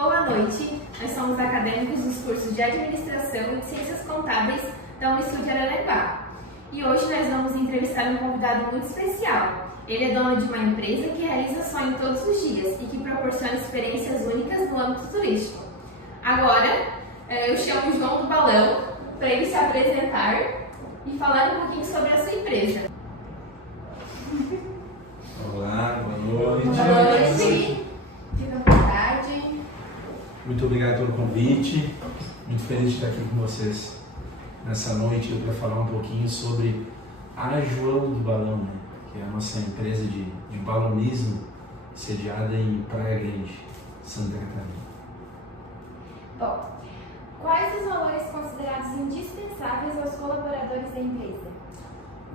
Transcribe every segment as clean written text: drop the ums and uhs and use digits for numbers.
Boa noite, nós somos acadêmicos dos cursos de Administração e de Ciências Contábeis da Unisul de Araranguá. E hoje nós vamos entrevistar um convidado muito especial. Ele é dono de uma empresa que realiza sonho todos os dias e que proporciona experiências únicas no âmbito turístico. Agora, eu chamo o João do Balão para ele se apresentar e falar um pouquinho sobre a sua empresa. Olá, boa noite. Boa noite. Fica à vontade. Muito obrigado pelo convite. Muito feliz de estar aqui com vocês nessa noite para falar um pouquinho sobre a João do Balão, né? Que é a nossa empresa de balonismo sediada em Praia Grande, Santa Catarina. Bom, quais os valores considerados indispensáveis aos colaboradores da empresa?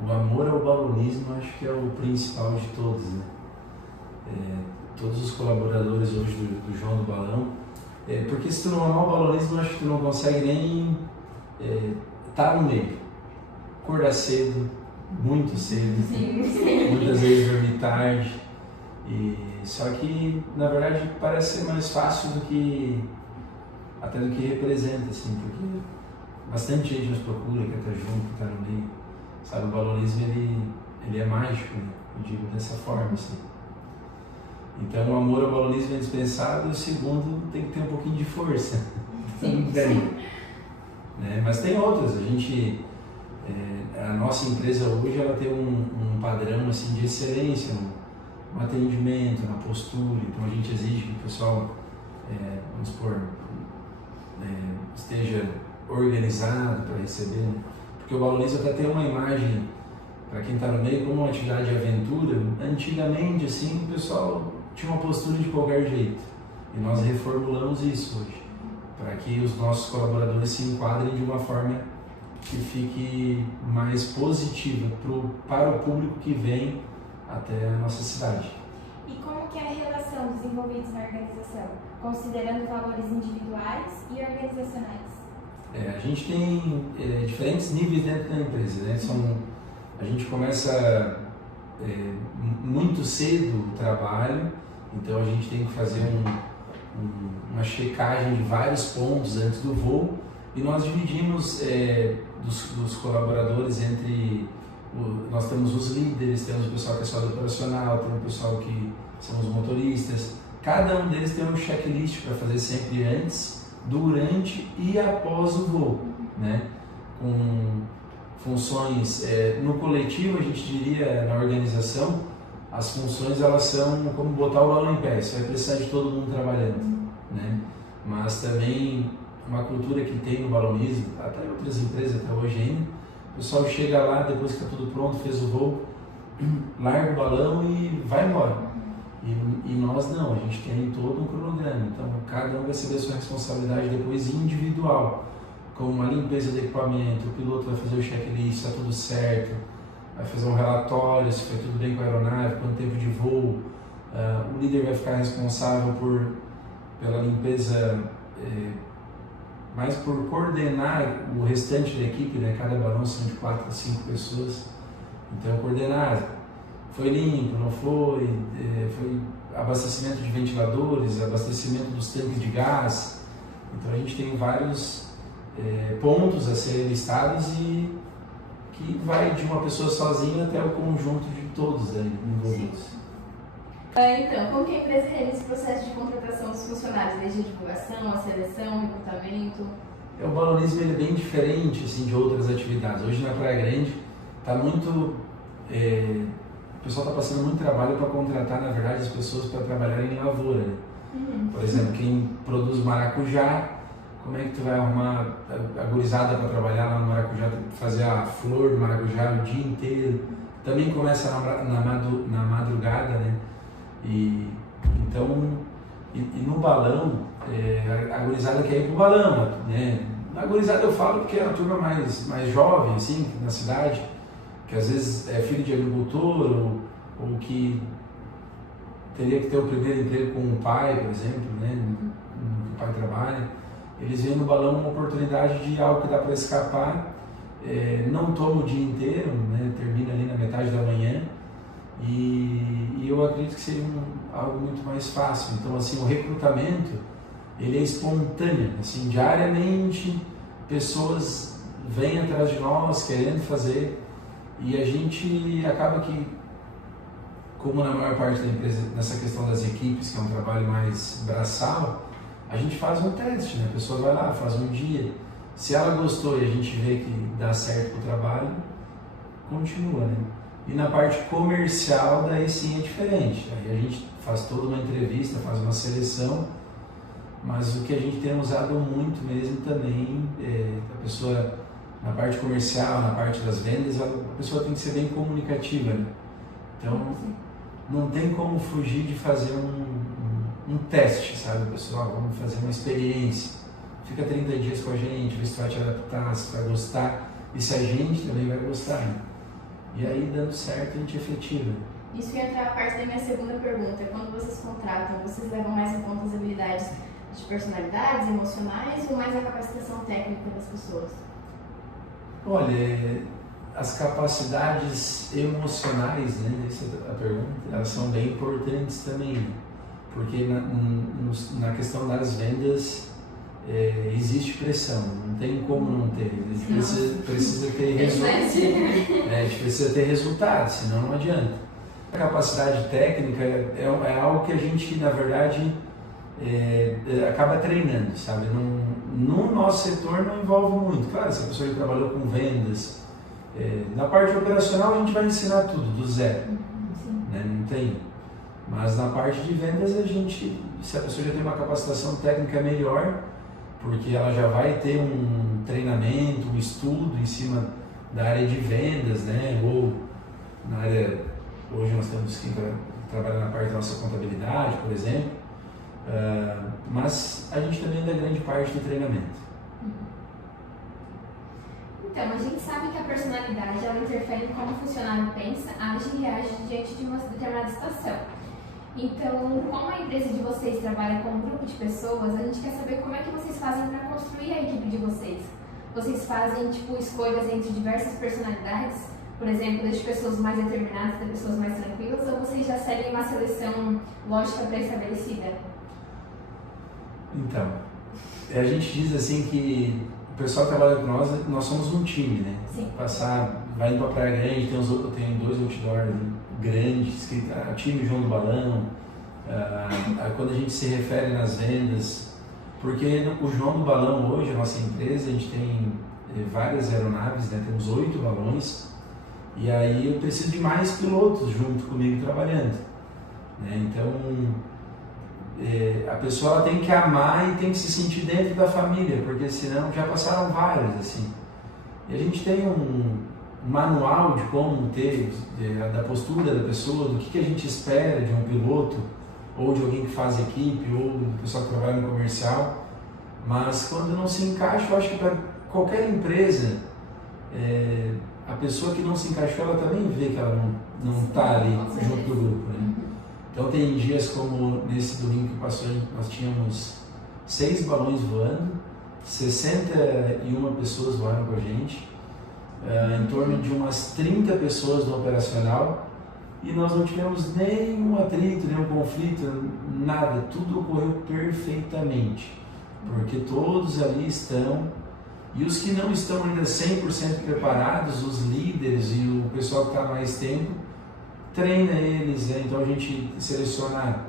O amor ao balonismo acho que é o principal de todos, né? Todos os colaboradores hoje do João do Balão, porque se tu não amar o balonismo, acho que tu não consegue nem estar no meio. Acordar cedo, muito cedo, muitas vezes dormir tarde, só que na verdade parece ser mais fácil do que representa, assim, porque bastante gente nos procura, quer estar junto, quer estar no meio. Sabe, o balonismo ele é mágico, né? Eu digo dessa forma, assim. Então o amor ao balonismo é indispensável, e o segundo tem que ter um pouquinho de força. Sim. Né? Mas tem outras, a nossa empresa hoje ela tem um padrão assim, de excelência no atendimento, na postura, então a gente exige que o pessoal, vamos supor, esteja organizado para receber, né? Porque o balonismo até tem uma imagem, para quem está no meio, como uma atividade de aventura. Antigamente, assim, o pessoal tinha uma postura de qualquer jeito. E nós reformulamos isso hoje, para que os nossos colaboradores se enquadrem de uma forma que fique mais positiva para o público que vem até a nossa cidade. E como que é a relação dos envolvidos na organização, considerando valores individuais e organizacionais? A gente tem diferentes níveis dentro da empresa, né? A gente começa muito cedo o trabalho, então a gente tem que fazer uma checagem de vários pontos antes do voo, e nós dividimos dos colaboradores entre... Nós temos os líderes, temos o pessoal que é só do operacional, temos o pessoal que são os motoristas. Cada um deles tem um checklist para fazer sempre antes, durante e após o voo, né? Com funções no coletivo, a gente diria, na organização, as funções elas são como botar o balão em pé, você vai precisar de todo mundo trabalhando, né? Mas também uma cultura que tem no balonismo, até outras empresas até hoje ainda, o pessoal chega lá depois que está tudo pronto, fez o voo, larga o balão e vai embora. E nós não, a gente tem todo um cronograma, então cada um vai receber a sua responsabilidade depois individual, como uma limpeza do equipamento, o piloto vai fazer o checklist, se está tudo certo, vai fazer um relatório, se foi tudo bem com a aeronave, quanto tempo de voo, o líder vai ficar responsável pela limpeza, mas por coordenar o restante da equipe, né? Cada balão são de 4 a 5 pessoas, então coordenar. Foi limpo, não foi, foi abastecimento de ventiladores, abastecimento dos tanques de gás. Então a gente tem vários pontos a serem listados e que vai de uma pessoa sozinha até o conjunto de todos envolvidos. Então, como que a empresa realiza o processo de contratação dos funcionários, desde a divulgação, a seleção, o recrutamento? O balonismo ele é bem diferente assim, de outras atividades. Hoje na Praia Grande está muito... O pessoal está passando muito trabalho para contratar, na verdade, as pessoas para trabalharem em lavoura, né? Por exemplo, quem produz maracujá, como é que tu vai arrumar a gurizada para trabalhar lá no maracujá, fazer a flor do maracujá o dia inteiro? Também começa na madrugada, né? Então, no balão, a gurizada quer ir pro balão, né? A gurizada eu falo porque é uma turma mais jovem, assim, na cidade, que às vezes é filho de agricultor ou que teria que ter o primeiro emprego com o pai, por exemplo, né? O pai trabalha. Eles veem no balão uma oportunidade de algo que dá para escapar, não toma o dia inteiro, né? Termina ali na metade da manhã, e eu acredito que seria algo muito mais fácil. Então, assim, o recrutamento ele é espontâneo, assim, diariamente pessoas vêm atrás de nós querendo fazer e a gente acaba que, como na maior parte da empresa, nessa questão das equipes, que é um trabalho mais braçal, a gente faz um teste, né? A pessoa vai lá, faz um dia, se ela gostou e a gente vê que dá certo o trabalho, continua, né? E na parte comercial, daí sim é diferente. Aí a gente faz toda uma entrevista, faz uma seleção, mas o que a gente tem usado muito mesmo também é a pessoa, na parte comercial, na parte das vendas, a pessoa tem que ser bem comunicativa, né? Então, não tem como fugir de fazer um teste, sabe, pessoal? Vamos fazer uma experiência. Fica 30 dias com a gente, vê se vai te adaptar, se vai gostar e se a gente também vai gostar, né? E aí, dando certo, a gente efetiva. Isso ia entrar a parte da minha segunda pergunta. Quando vocês contratam, vocês levam mais em conta as habilidades de personalidades, emocionais ou mais a capacitação técnica das pessoas? Olha, as capacidades emocionais, né, essa é a pergunta, elas são bem importantes também, né? Porque na questão das vendas existe pressão, não tem como não ter, precisa ter resultado, a gente precisa ter resultado, senão não adianta. A capacidade técnica é algo que a gente, na verdade, acaba treinando, sabe? No nosso setor não envolve muito. Claro, se a pessoa já trabalhou com vendas, na parte operacional a gente vai ensinar tudo, do zero, né? Não tem. Mas na parte de vendas se a pessoa já tem uma capacitação técnica melhor, porque ela já vai ter um treinamento, um estudo em cima da área de vendas, né? Ou na área, hoje nós temos quem trabalha na parte da nossa contabilidade, por exemplo, mas a gente também dá grande parte do treinamento. Então, a gente sabe que a personalidade ela interfere em como o funcionário pensa, age e reage diante de uma determinada situação. Então, como a empresa de vocês trabalha com um grupo de pessoas, a gente quer saber como é que vocês fazem para construir a equipe de vocês. Vocês fazem, escolhas entre diversas personalidades, por exemplo, desde pessoas mais determinadas até pessoas mais tranquilas, ou vocês já seguem uma seleção lógica pré-estabelecida? Então, a gente diz assim que o pessoal que trabalha com nós somos um time, né? Sim. Vai indo para Praia Grande, tem 2 outdoors grandes, que time João do Balão, quando a gente se refere nas vendas, porque o João do Balão hoje, a nossa empresa, a gente tem várias aeronaves, né? Temos 8 balões, e aí eu preciso de mais pilotos junto comigo trabalhando, né? Então, a pessoa ela tem que amar e tem que se sentir dentro da família, porque senão já passaram várias, assim. E a gente tem um manual de como ter, da postura da pessoa, do que a gente espera de um piloto, ou de alguém que faz equipe, ou do pessoal que trabalha no comercial, mas quando não se encaixa, eu acho que para qualquer empresa, a pessoa que não se encaixou, ela também vê que ela não está ali junto do grupo, né? Então tem dias como nesse domingo que passou, nós tínhamos 6 balões voando, 61 pessoas voaram com a gente, em torno de umas 30 pessoas no operacional, e nós não tivemos nenhum atrito, nenhum conflito, nada, tudo ocorreu perfeitamente, porque todos ali estão, e os que não estão ainda 100% preparados, os líderes e o pessoal que está há mais tempo, treina eles, né? Então a gente seleciona,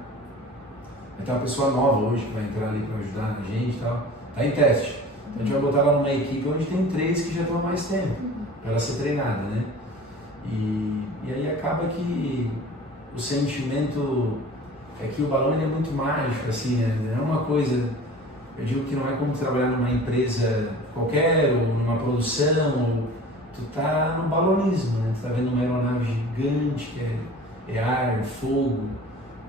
tem uma pessoa nova hoje que vai entrar ali para ajudar a gente e tal, está em teste, então a gente vai botar ela numa equipe onde tem 3 que já estão há mais tempo, para ela ser treinada, né? E aí acaba que o sentimento é que o balão ele é muito mágico, assim, né? É uma coisa, eu digo que não é como trabalhar numa empresa qualquer, ou numa produção, ou tu tá no balonismo, né? Tu tá vendo uma aeronave gigante, que é ar, fogo,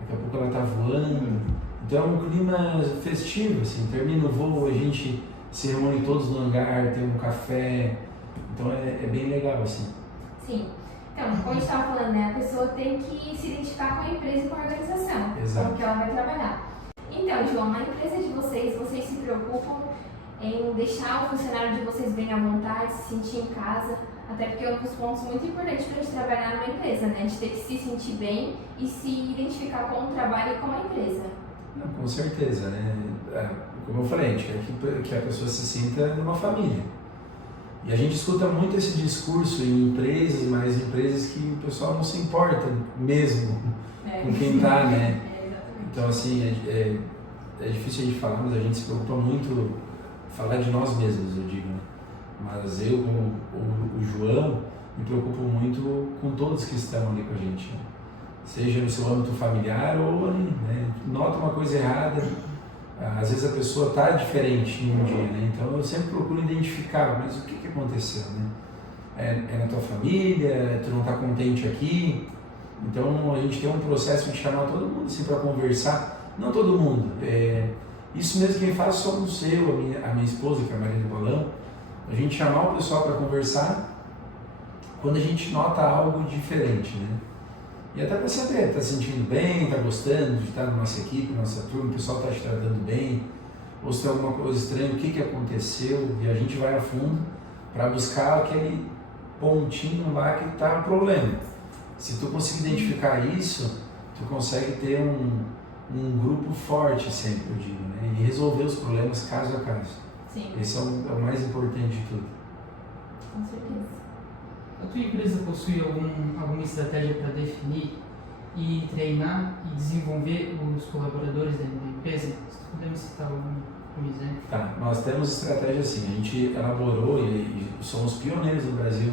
daqui a pouco ela tá voando, então é um clima festivo, assim, termina o voo, a gente se reúne todos no hangar, tem um café, então é bem legal, assim. Sim. Então, como a gente estava falando, né, a pessoa tem que se identificar com a empresa e com a organização, Exato. com que ela vai trabalhar. Então, João, na empresa de vocês se preocupam em deixar o funcionário de vocês bem à vontade, se sentir em casa, até porque é um dos pontos muito importantes para a gente trabalhar numa empresa, né? A gente tem que se sentir bem e se identificar com o trabalho e com a empresa. Não, com certeza, né? Como eu falei, a gente quer que a pessoa se sinta numa família. E a gente escuta muito esse discurso em empresas, mas empresas que o pessoal não se importa mesmo com quem está, né? Então, assim, é difícil a gente falar, mas a gente se preocupa muito falar de nós mesmos, eu digo, né? Mas eu, como o João, me preocupo muito com todos que estão ali com a gente, né? Seja no seu âmbito familiar ou ali, né? Nota uma coisa errada, às vezes a pessoa está diferente em um dia, né? Então eu sempre procuro identificar, mas o que aconteceu, né? É na tua família, tu não está contente aqui, então a gente tem um processo de chamar todo mundo assim para conversar, não todo mundo, isso mesmo quem faz somos eu, a minha esposa, que é a Maria do Balão, a gente chamar o pessoal para conversar quando a gente nota algo diferente, né? E até para saber, está se sentindo bem, está gostando de estar na nossa equipe, na nossa turma, o pessoal está te tratando bem, ou se tem alguma coisa estranha, o que aconteceu, e a gente vai a fundo para buscar aquele pontinho lá que está o problema. Se tu conseguir identificar isso, tu consegue ter um grupo forte sempre, eu digo, né? E resolver os problemas caso a caso. Sim. Esse é o mais importante de tudo. Com certeza. A tua empresa possui alguma estratégia para definir e treinar e desenvolver os colaboradores da empresa? Se tu puder me citar algum exemplo. Tá, nós temos estratégia assim, a gente elaborou e somos pioneiros no Brasil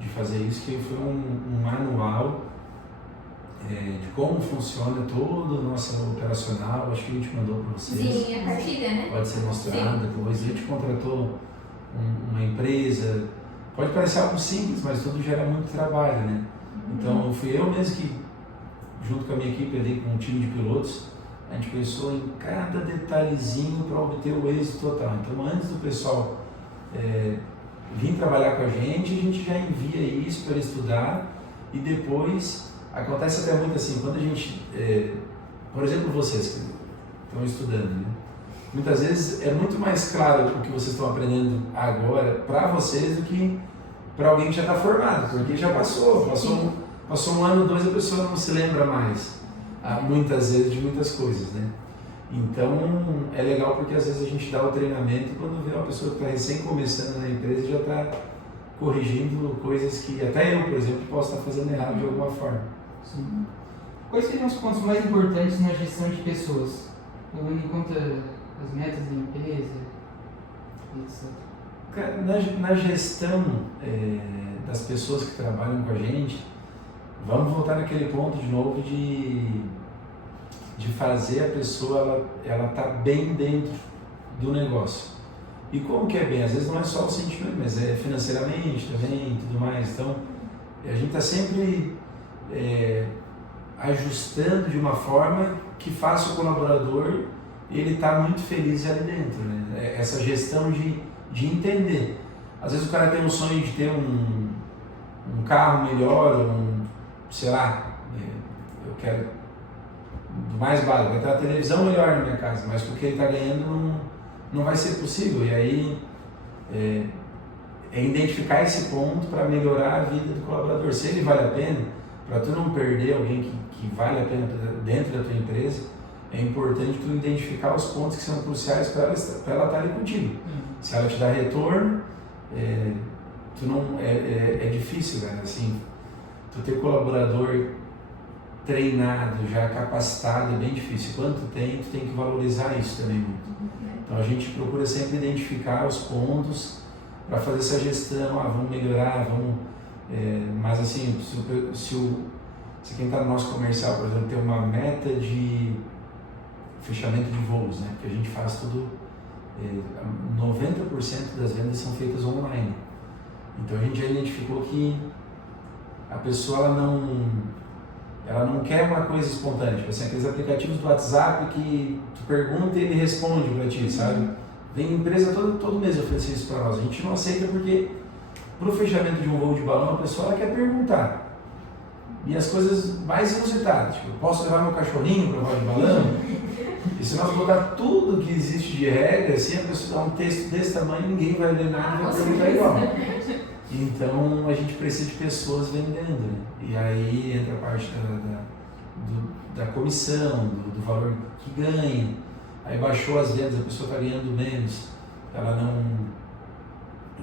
de fazer isso, que foi um manual de como funciona todo o nosso operacional, acho que a gente mandou para vocês. Sim, a cartilha, né? Pode ser mostrado depois, a gente contratou uma empresa. Pode parecer algo simples, mas tudo gera muito trabalho, né? Então, fui eu mesmo que, junto com a minha equipe ali, com um time de pilotos, a gente pensou em cada detalhezinho para obter o êxito total. Então, antes do pessoal vir trabalhar com a gente já envia isso para estudar e depois, acontece até muito assim, quando a gente, por exemplo, vocês que estão estudando, né? Muitas vezes é muito mais claro o que vocês estão aprendendo agora para vocês do que para alguém que já está formado, porque já passou um ano, 2, a pessoa não se lembra mais, muitas vezes, de muitas coisas, né? Então, é legal porque às vezes a gente dá o treinamento e quando vê uma pessoa que está recém começando na empresa já está corrigindo coisas que até eu, por exemplo, posso estar fazendo errado de alguma forma. Sim. Quais seriam os pontos mais importantes na gestão de pessoas, levando em conta as metas da empresa, etc? Na gestão das pessoas que trabalham com a gente, vamos voltar naquele ponto de novo de fazer a pessoa ela tá bem dentro do negócio. E como que é bem? Às vezes não é só o sentimento, mas é financeiramente também e tudo mais. Então, a gente está sempre ajustando de uma forma que faça o colaborador ele está muito feliz ali dentro, né? Essa gestão de entender. Às vezes o cara tem um sonho de ter um carro melhor, sei lá, eu quero do mais básico, vai ter uma televisão melhor na minha casa, mas porque ele está ganhando não vai ser possível. E aí identificar esse ponto para melhorar a vida do colaborador. Se ele vale a pena, para tu não perder alguém que vale a pena dentro da tua empresa, é importante tu identificar os pontos que são cruciais para ela estar ali contigo. Se ela te dá retorno, é difícil, né? Assim, tu ter colaborador treinado, já capacitado, é bem difícil. Quando tu tem que valorizar isso também muito. Então a gente procura sempre identificar os pontos para fazer essa gestão, vamos melhorar, mas assim, se quem está no nosso comercial, por exemplo, tem uma meta de fechamento de voos, né? Porque a gente faz tudo, 90% das vendas são feitas online. Então a gente já identificou que a pessoa ela não quer uma coisa espontânea, tipo assim, aqueles aplicativos do WhatsApp que tu pergunta e ele responde para ti, sabe? Vem empresa todo mês oferecer isso para nós. A gente não aceita porque para o fechamento de um voo de balão a pessoa ela quer perguntar. E as coisas mais inusitadas, tipo, posso levar meu cachorrinho para o voo de balão? E se nós colocar tudo que existe de regra, assim, a pessoa dá um texto desse tamanho, ninguém vai ler nada e vai perguntar igual. Então a gente precisa de pessoas vendendo, né? E aí entra a parte da comissão, do valor que ganha, aí baixou as vendas, a pessoa está ganhando menos, ela não,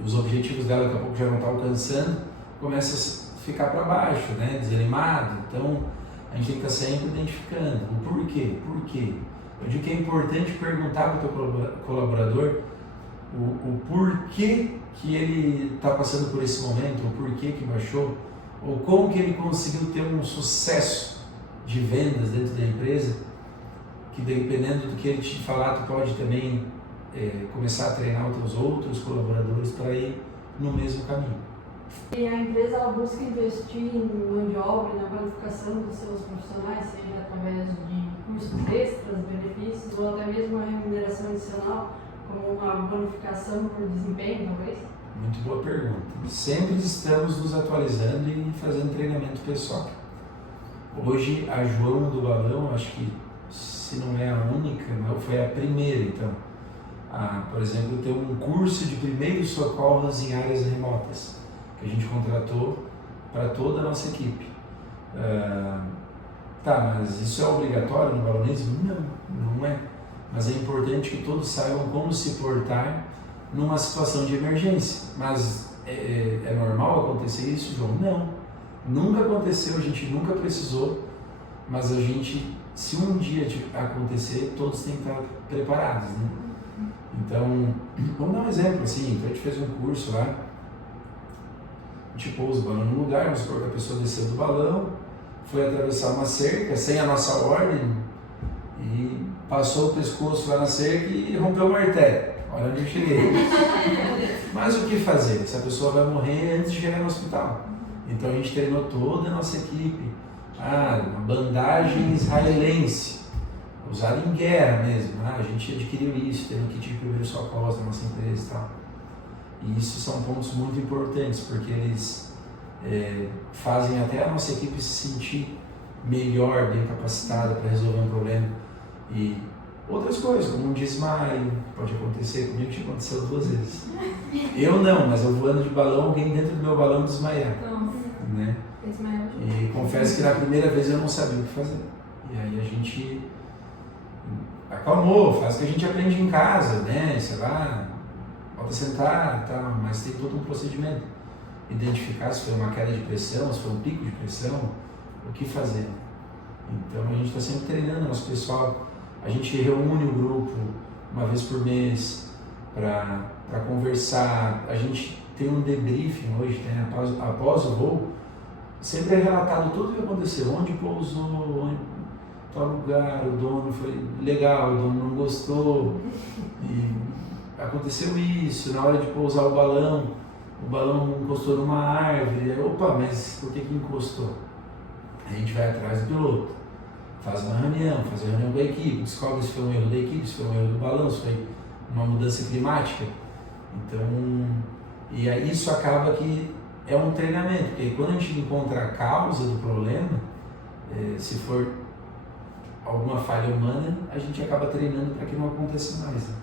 os objetivos dela daqui a pouco já não está alcançando, começa a ficar para baixo, né, desanimado. Então a gente tem que estar sempre identificando o porquê. Eu digo que é importante perguntar para o teu colaborador o porquê que ele está passando por esse momento, o porquê que baixou, ou como que ele conseguiu ter um sucesso de vendas dentro da empresa, que dependendo do que ele te falar, tu pode também começar a treinar os teus outros colaboradores para ir no mesmo caminho. E a empresa ela busca investir em mão de obra e na qualificação dos seus profissionais, seja através de custos extras, benefícios ou até mesmo uma remuneração adicional, como uma bonificação por desempenho, talvez? Muito boa pergunta. Sempre estamos nos atualizando e fazendo treinamento pessoal. Hoje a João do Balão, acho que se não é a única, não, foi a primeira, então. Por exemplo, tem um curso de primeiros socorros em áreas remotas, que a gente contratou para toda a nossa equipe. Mas isso é obrigatório no balonismo? Não é. Mas é importante que todos saibam como se portar numa situação de emergência. Mas é normal acontecer isso, João? Não. Nunca aconteceu, a gente nunca precisou, mas a gente, se um dia acontecer, todos têm que estar preparados, né? Então, vamos dar um exemplo, assim, então a gente fez um curso lá, a gente pôs o balão no lugar, vamos supor que a pessoa desceu do balão, foi atravessar uma cerca sem a nossa ordem e passou o pescoço lá na cerca e rompeu uma artéria. Olha onde eu cheguei. Mas o que fazer? Essa pessoa vai morrer antes de chegar no hospital. Então a gente treinou toda a nossa equipe. Uma bandagem israelense, usada em guerra mesmo. A gente adquiriu isso, teve um kit de primeiro socorro da nossa empresa e tal. E isso são pontos muito importantes, porque eles fazem até a nossa equipe se sentir melhor, bem capacitada para resolver um problema. E outras coisas, como um desmaio, pode acontecer, comigo já aconteceu 2 vezes. Eu não, mas eu voando de balão, alguém dentro do meu balão desmaiar. Né? E confesso que na primeira vez eu não sabia o que fazer. E aí a gente acalmou, faz o que a gente aprende em casa, né? Sei lá, volta a sentar e tal, mas tem todo um procedimento. Identificar se foi uma queda de pressão, se foi um pico de pressão, o que fazer. Então a gente está sempre treinando nosso pessoal. A gente reúne o grupo uma vez por mês para conversar. A gente tem um debriefing hoje, né? Após o voo, sempre é relatado tudo o que aconteceu, onde pousou, tal lugar, o dono foi legal, o dono não gostou, e aconteceu isso, na hora de pousar o balão encostou numa árvore, opa, mas por que encostou? A gente vai atrás do piloto, faz uma reunião com a equipe, descobre se foi um erro da equipe, se foi um erro do balão, se foi uma mudança climática. Então, e aí isso acaba que é um treinamento, porque quando a gente encontra a causa do problema, se for alguma falha humana, a gente acaba treinando para que não aconteça mais. Né?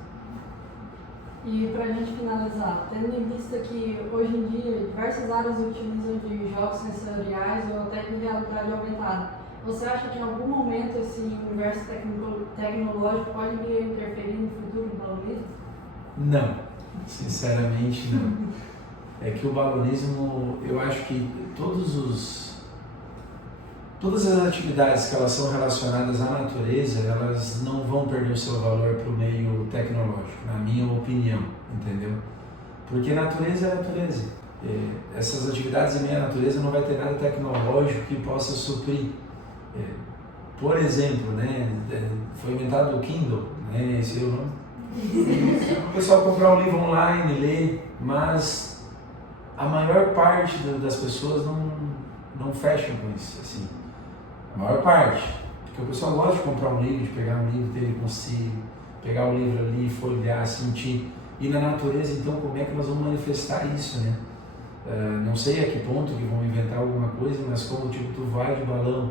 E para a gente finalizar, tendo em vista que hoje em dia diversas áreas utilizam de jogos sensoriais ou até de realidade aumentada, você acha que em algum momento esse universo tecnológico pode interferir no futuro do balonismo? Não, sinceramente não. É que o balonismo, eu acho que todas as atividades que elas são relacionadas à natureza, elas não vão perder o seu valor para o meio tecnológico, na minha opinião, entendeu? Porque natureza é natureza. Essas atividades em meio à natureza não vai ter nada tecnológico que possa suprir. Por exemplo, né, foi inventado o Kindle, né, esse é o nome. O pessoal comprar um livro online, ler, mas a maior parte das pessoas não fecham com isso, assim. A maior parte. Porque o pessoal gosta de comprar um livro, de pegar um livro dele consigo, pegar o livro ali, folhear, sentir. E na natureza, então, como é que nós vamos manifestar isso, né? Não sei a que ponto que vão inventar alguma coisa, mas como tipo, tu vai de balão,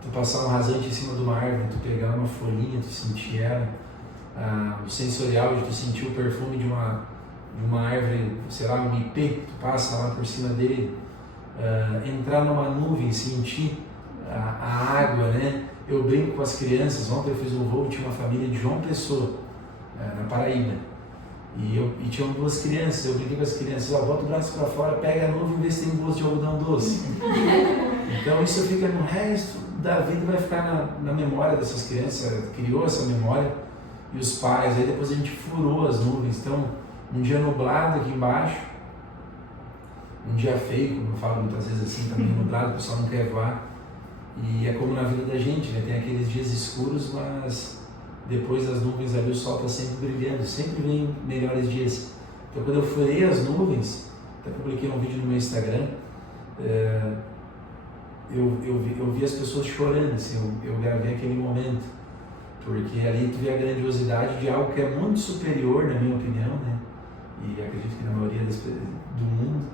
tu passar um rasante em cima de uma árvore, tu pegar uma folhinha, tu sentir ela, o sensorial de tu sentir o perfume de uma árvore, sei lá, um ipê, tu passa lá por cima dele, entrar numa nuvem, sentir a água, né? Eu brinco com as crianças. Ontem eu fiz um voo, tinha uma família de João Pessoa, na Paraíba. E tinham 2 crianças, eu brinquei com as crianças, bota o braço para fora, pega a nuvem e vê se tem gosto de algodão doce. Então isso fica no resto da vida, vai ficar na memória dessas crianças, criou essa memória, e os pais, aí depois a gente furou as nuvens. Então, um dia nublado aqui embaixo, um dia feio, como eu falo muitas vezes assim, também nublado, o pessoal não quer voar, e é como na vida da gente, né? Tem aqueles dias escuros, mas depois das nuvens ali o sol está sempre brilhando, sempre vem melhores dias. Então quando eu furei as nuvens, até publiquei um vídeo no meu Instagram, eu vi as pessoas chorando, assim, eu gravei aquele momento, porque ali tu vê a grandiosidade de algo que é muito superior, na minha opinião, né? E acredito que na maioria do mundo,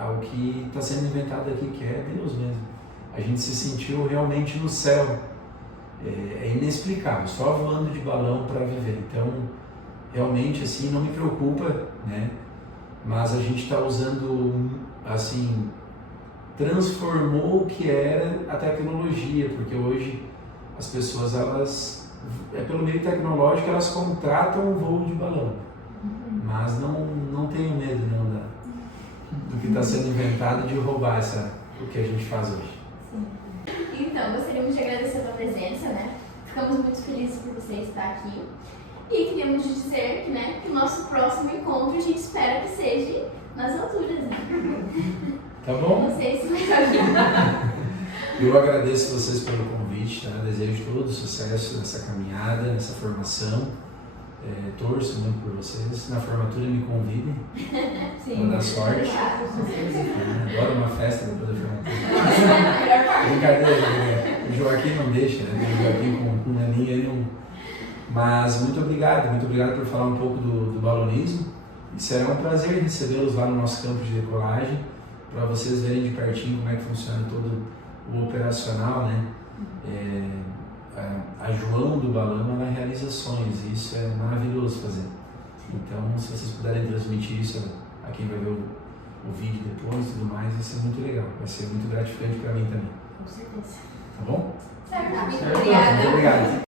ao que está sendo inventado aqui, que é Deus mesmo. A gente se sentiu realmente no céu. É inexplicável, só voando de balão para viver. Então, realmente, assim, não me preocupa, né? Mas a gente está usando, assim, transformou o que era a tecnologia, porque hoje as pessoas, elas, pelo meio tecnológico, elas contratam o voo de balão. Mas não tenho medo, não, do que está sendo inventado, de roubar o que a gente faz hoje. Então, gostaríamos de agradecer a sua presença, né? Ficamos muito felizes por você estar aqui. E queríamos dizer que, né, que o nosso próximo encontro a gente espera que seja nas alturas, né? Tá bom? Não sei se vai estar. Eu agradeço vocês pelo convite, tá? Desejo todo sucesso nessa caminhada, nessa formação. Torço muito por vocês. Na formatura me convidem. Vou dar sorte. Adoro uma festa depois da formatura. Brincadeira, o Joaquim não deixa, né? O Joaquim com a linha, ele não... Mas muito obrigado por falar um pouco do balonismo. E será um prazer recebê-los lá no nosso campo de decolagem, para vocês verem de pertinho como é que funciona todo o operacional, né? A João do balão, ela realiza sonhos, e isso é maravilhoso fazer. Então, se vocês puderem transmitir isso a quem vai ver o vídeo depois e tudo mais, vai ser muito legal, vai ser muito gratificante para mim também. Com certeza. Tá bom? Certo, Certo. obrigada. Muito obrigado.